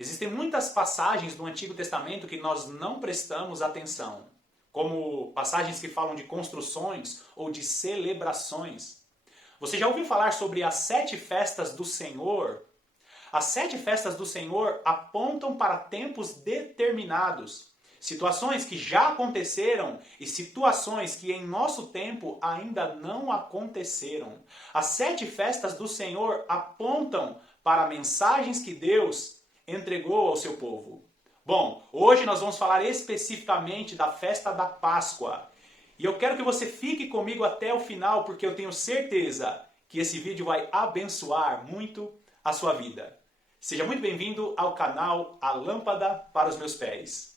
Existem muitas passagens do Antigo Testamento que nós não prestamos atenção, como passagens que falam de construções ou de celebrações. Você já ouviu falar sobre as 7 festas do Senhor? As 7 festas do Senhor apontam para tempos determinados, situações que já aconteceram e situações que em nosso tempo ainda não aconteceram. As 7 festas do Senhor apontam para mensagens que Deus entregou ao seu povo. Bom, hoje nós vamos falar especificamente da festa da Páscoa. E eu quero que você fique comigo até o final, porque eu tenho certeza que esse vídeo vai abençoar muito a sua vida. Seja muito bem-vindo ao canal A Lâmpada para os Meus Pés.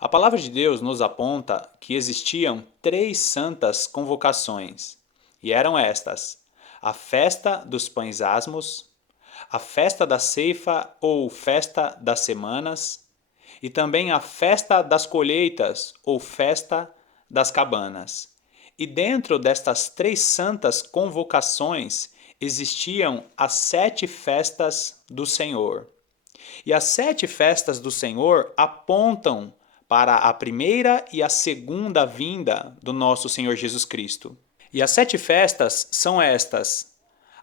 A palavra de Deus nos aponta que existiam 3 santas convocações, e eram estas: a festa dos pães asmos, a festa da ceifa ou festa das semanas, e também a festa das colheitas ou festa das cabanas. E dentro destas 3 santas convocações existiam as 7 festas do Senhor. E as 7 festas do Senhor apontam para a primeira e a segunda vinda do nosso Senhor Jesus Cristo. E as 7 festas são estas: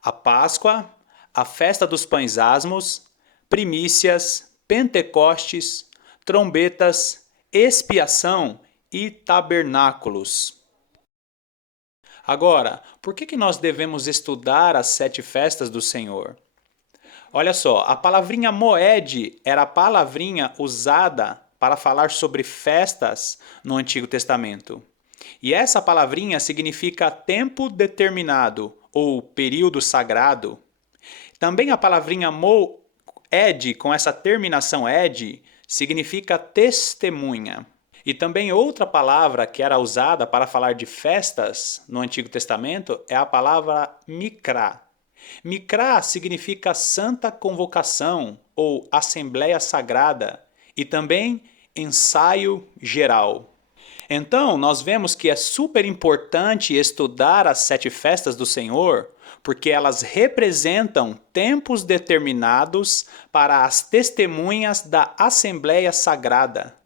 a Páscoa, a festa dos pães asmos, primícias, Pentecostes, trombetas, expiação e tabernáculos. Agora, por que nós devemos estudar as 7 festas do Senhor? Olha só, a palavrinha moed era a palavrinha usada para falar sobre festas no Antigo Testamento. E essa palavrinha significa tempo determinado ou período sagrado. Também a palavrinha moed, com essa terminação ed, significa testemunha. E também outra palavra que era usada para falar de festas no Antigo Testamento é a palavra mikra. Mikra significa santa convocação ou assembleia sagrada e também ensaio geral. Então, nós vemos que é super importante estudar as 7 festas do Senhor, porque elas representam tempos determinados para as testemunhas da Assembleia Sagrada.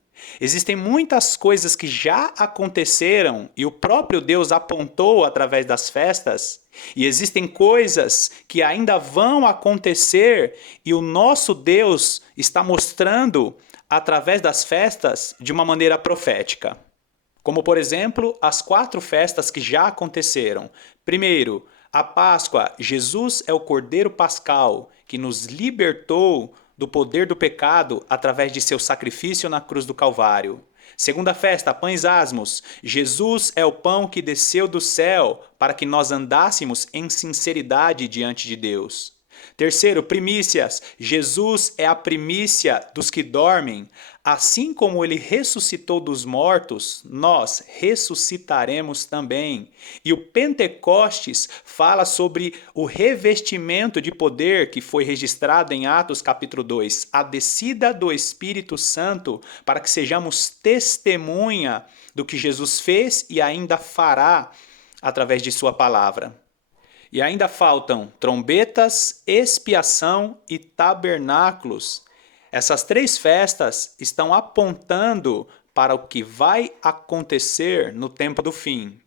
Existem muitas coisas que já aconteceram e o próprio Deus apontou através das festas, e existem coisas que ainda vão acontecer e o nosso Deus está mostrando através das festas de uma maneira profética. Como, por exemplo, as 4 festas que já aconteceram. Primeiro, a Páscoa. Jesus é o Cordeiro Pascal que nos libertou do poder do pecado através de seu sacrifício na cruz do Calvário. Segunda festa, pães asmos. Jesus é o pão que desceu do céu para que nós andássemos em sinceridade diante de Deus. Terceiro, primícias. Jesus é a primícia dos que dormem. Assim como ele ressuscitou dos mortos, nós ressuscitaremos também. E o Pentecostes fala sobre o revestimento de poder que foi registrado em Atos capítulo 2, a descida do Espírito Santo, para que sejamos testemunha do que Jesus fez e ainda fará através de sua palavra. E ainda faltam trombetas, expiação e tabernáculos. Essas 3 festas estão apontando para o que vai acontecer no tempo do fim.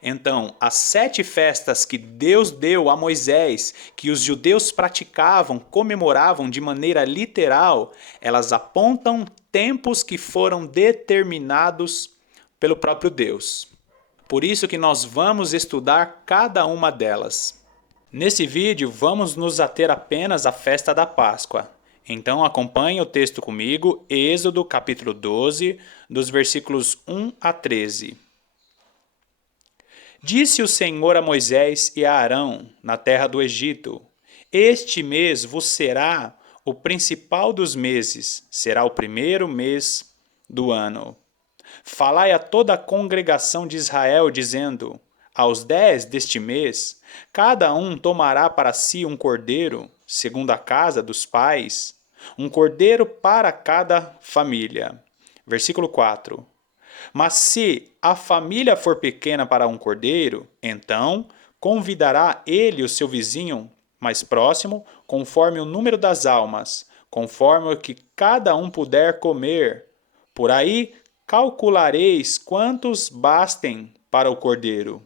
Então, as 7 festas que Deus deu a Moisés, que os judeus praticavam, comemoravam de maneira literal, elas apontam tempos que foram determinados pelo próprio Deus. Por isso que nós vamos estudar cada uma delas. Nesse vídeo, vamos nos ater apenas à festa da Páscoa. Então acompanhe o texto comigo, Êxodo capítulo 12, dos versículos 1 a 13. Disse o Senhor a Moisés e a Arão, na terra do Egito: Este mês vos será o principal dos meses, será o primeiro mês do ano. Falai a toda a congregação de Israel, dizendo: Aos 10 deste mês, cada um tomará para si um cordeiro, segundo a casa dos pais, um cordeiro para cada família. Versículo 4. Mas se a família for pequena para um cordeiro, então convidará ele o seu vizinho mais próximo, conforme o número das almas, conforme o que cada um puder comer. Por aí calculareis quantos bastem para o cordeiro.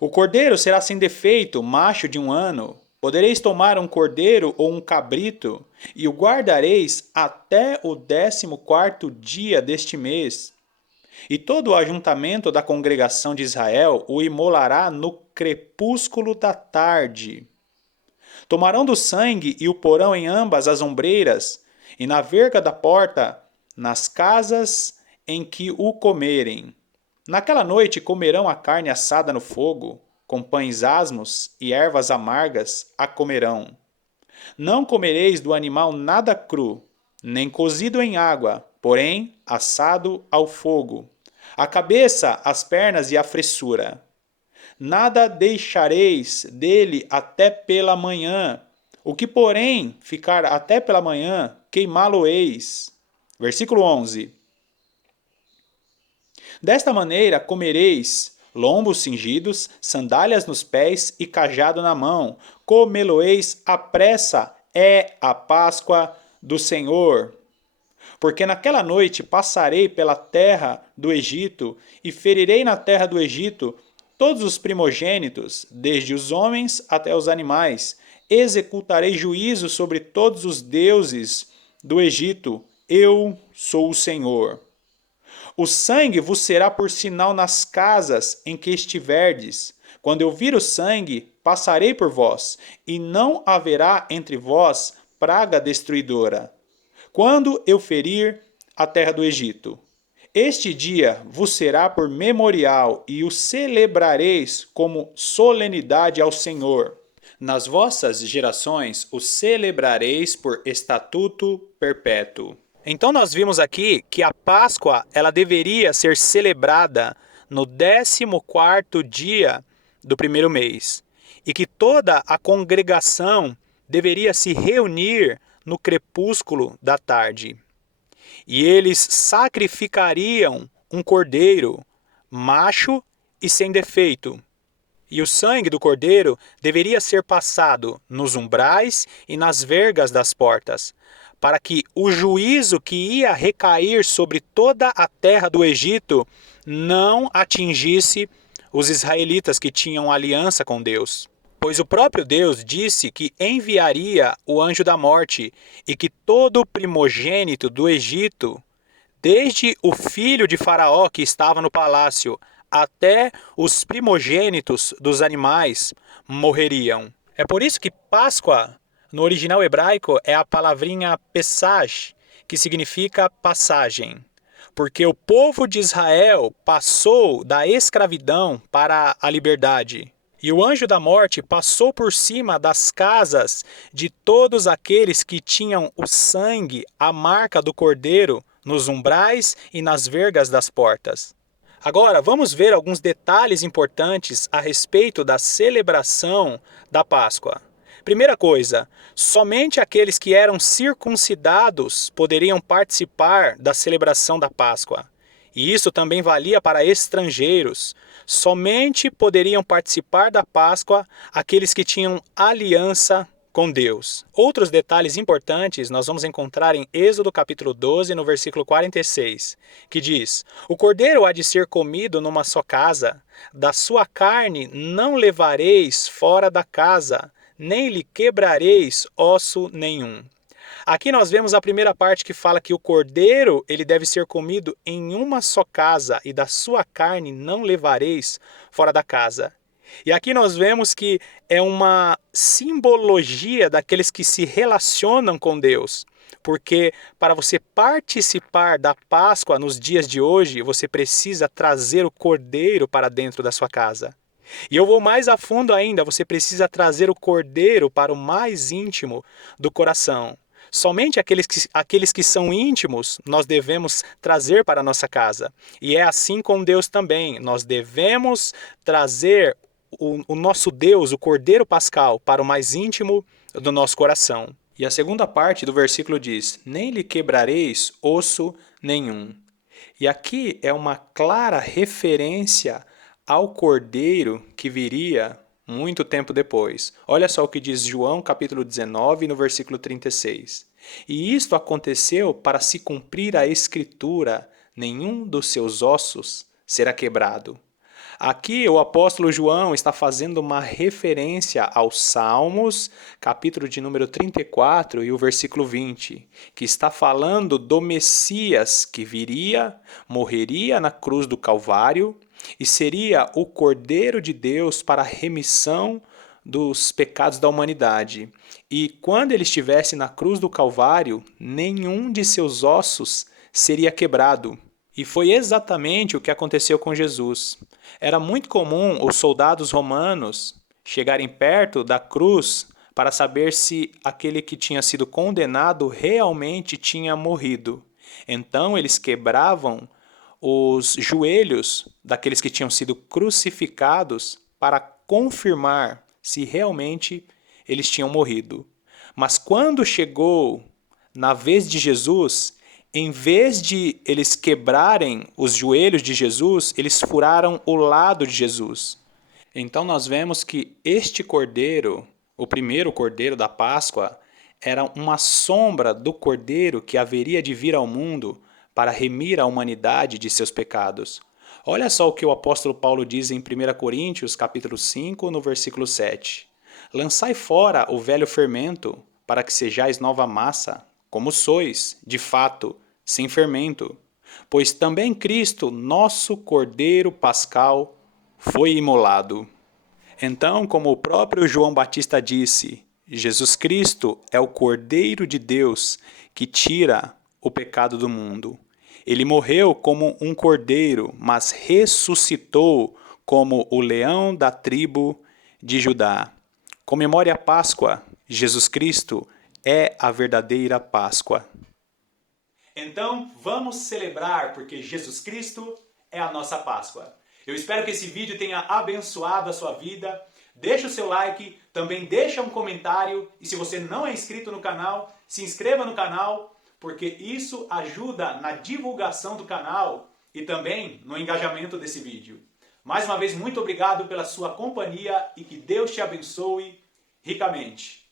O cordeiro será sem defeito, macho de 1 ano. Podereis tomar um cordeiro ou um cabrito, e o guardareis até o 14º dia deste mês. E todo o ajuntamento da congregação de Israel o imolará no crepúsculo da tarde. Tomarão do sangue e o porão em ambas as ombreiras, e na verga da porta, nas casas em que o comerem. Naquela noite comerão a carne assada no fogo, com pães asmos e ervas amargas a comerão. Não comereis do animal nada cru, nem cozido em água, porém assado ao fogo. A cabeça, as pernas e a fressura. Nada deixareis dele até pela manhã. O que, porém, ficar até pela manhã, queimá-lo-eis. Versículo 11. Desta maneira comereis lombos cingidos, sandálias nos pés e cajado na mão. Comê-lo-eis à pressa, é a Páscoa do Senhor. Porque naquela noite passarei pela terra do Egito e ferirei na terra do Egito todos os primogênitos, desde os homens até os animais. Executarei juízo sobre todos os deuses do Egito. Eu sou o Senhor. O sangue vos será por sinal nas casas em que estiverdes. Quando eu vir o sangue, passarei por vós, e não haverá entre vós praga destruidora. Quando eu ferir a terra do Egito. Este dia vos será por memorial, e o celebrareis como solenidade ao Senhor. Nas vossas gerações o celebrareis por estatuto perpétuo. Então nós vimos aqui que a Páscoa ela deveria ser celebrada no 14º dia do primeiro mês, e que toda a congregação deveria se reunir no crepúsculo da tarde. E eles sacrificariam um cordeiro, macho e sem defeito. E o sangue do cordeiro deveria ser passado nos umbrais e nas vergas das portas, para que o juízo que ia recair sobre toda a terra do Egito não atingisse os israelitas que tinham aliança com Deus. Pois o próprio Deus disse que enviaria o anjo da morte e que todo primogênito do Egito, desde o filho de Faraó que estava no palácio até os primogênitos dos animais, morreriam. É por isso que Páscoa, no original hebraico, é a palavrinha Pesach, que significa passagem. Porque o povo de Israel passou da escravidão para a liberdade. E o anjo da morte passou por cima das casas de todos aqueles que tinham o sangue, a marca do cordeiro, nos umbrais e nas vergas das portas. Agora, vamos ver alguns detalhes importantes a respeito da celebração da Páscoa. Primeira coisa, somente aqueles que eram circuncidados poderiam participar da celebração da Páscoa. E isso também valia para estrangeiros. Somente poderiam participar da Páscoa aqueles que tinham aliança com Deus. Outros detalhes importantes nós vamos encontrar em Êxodo capítulo 12, no versículo 46, que diz: O cordeiro há de ser comido numa só casa, da sua carne não levareis fora da casa, nem lhe quebrareis osso nenhum. Aqui nós vemos a primeira parte que fala que o cordeiro ele deve ser comido em uma só casa e da sua carne não levareis fora da casa. E aqui nós vemos que é uma simbologia daqueles que se relacionam com Deus. Porque para você participar da Páscoa nos dias de hoje, você precisa trazer o cordeiro para dentro da sua casa. E eu vou mais a fundo ainda, você precisa trazer o cordeiro para o mais íntimo do coração. Somente aqueles que são íntimos nós devemos trazer para a nossa casa. E é assim com Deus também. Nós devemos trazer o nosso Deus, o Cordeiro Pascal, para o mais íntimo do nosso coração. E a segunda parte do versículo diz: Nem lhe quebrareis osso nenhum. E aqui é uma clara referência ao Cordeiro que viria muito tempo depois. Olha só o que diz João capítulo 19, no versículo 36. E isto aconteceu para se cumprir a Escritura: nenhum dos seus ossos será quebrado. Aqui o apóstolo João está fazendo uma referência aos Salmos, capítulo de número 34 e o versículo 20, que está falando do Messias que viria, morreria na cruz do Calvário e seria o Cordeiro de Deus para a remissão dos pecados da humanidade. E quando ele estivesse na cruz do Calvário, nenhum de seus ossos seria quebrado. E foi exatamente o que aconteceu com Jesus. Era muito comum os soldados romanos chegarem perto da cruz para saber se aquele que tinha sido condenado realmente tinha morrido. Então eles quebravam os joelhos daqueles que tinham sido crucificados para confirmar se realmente eles tinham morrido. Mas quando chegou na vez de Jesus, em vez de eles quebrarem os joelhos de Jesus, eles furaram o lado de Jesus. Então nós vemos que este cordeiro, o primeiro cordeiro da Páscoa, era uma sombra do cordeiro que haveria de vir ao mundo para remir a humanidade de seus pecados. Olha só o que o apóstolo Paulo diz em 1 Coríntios, capítulo 5, no versículo 7. Lançai fora o velho fermento, para que sejais nova massa, como sois, de fato, sem fermento. Pois também Cristo, nosso Cordeiro Pascal, foi imolado. Então, como o próprio João Batista disse, Jesus Cristo é o Cordeiro de Deus que tira o pecado do mundo. Ele morreu como um cordeiro, mas ressuscitou como o leão da tribo de Judá. Comemore a Páscoa. Jesus Cristo é a verdadeira Páscoa. Então, vamos celebrar, porque Jesus Cristo é a nossa Páscoa. Eu espero que esse vídeo tenha abençoado a sua vida. Deixa o seu like, também deixa um comentário. E se você não é inscrito no canal, se inscreva no canal, porque isso ajuda na divulgação do canal e também no engajamento desse vídeo. Mais uma vez, muito obrigado pela sua companhia e que Deus te abençoe ricamente.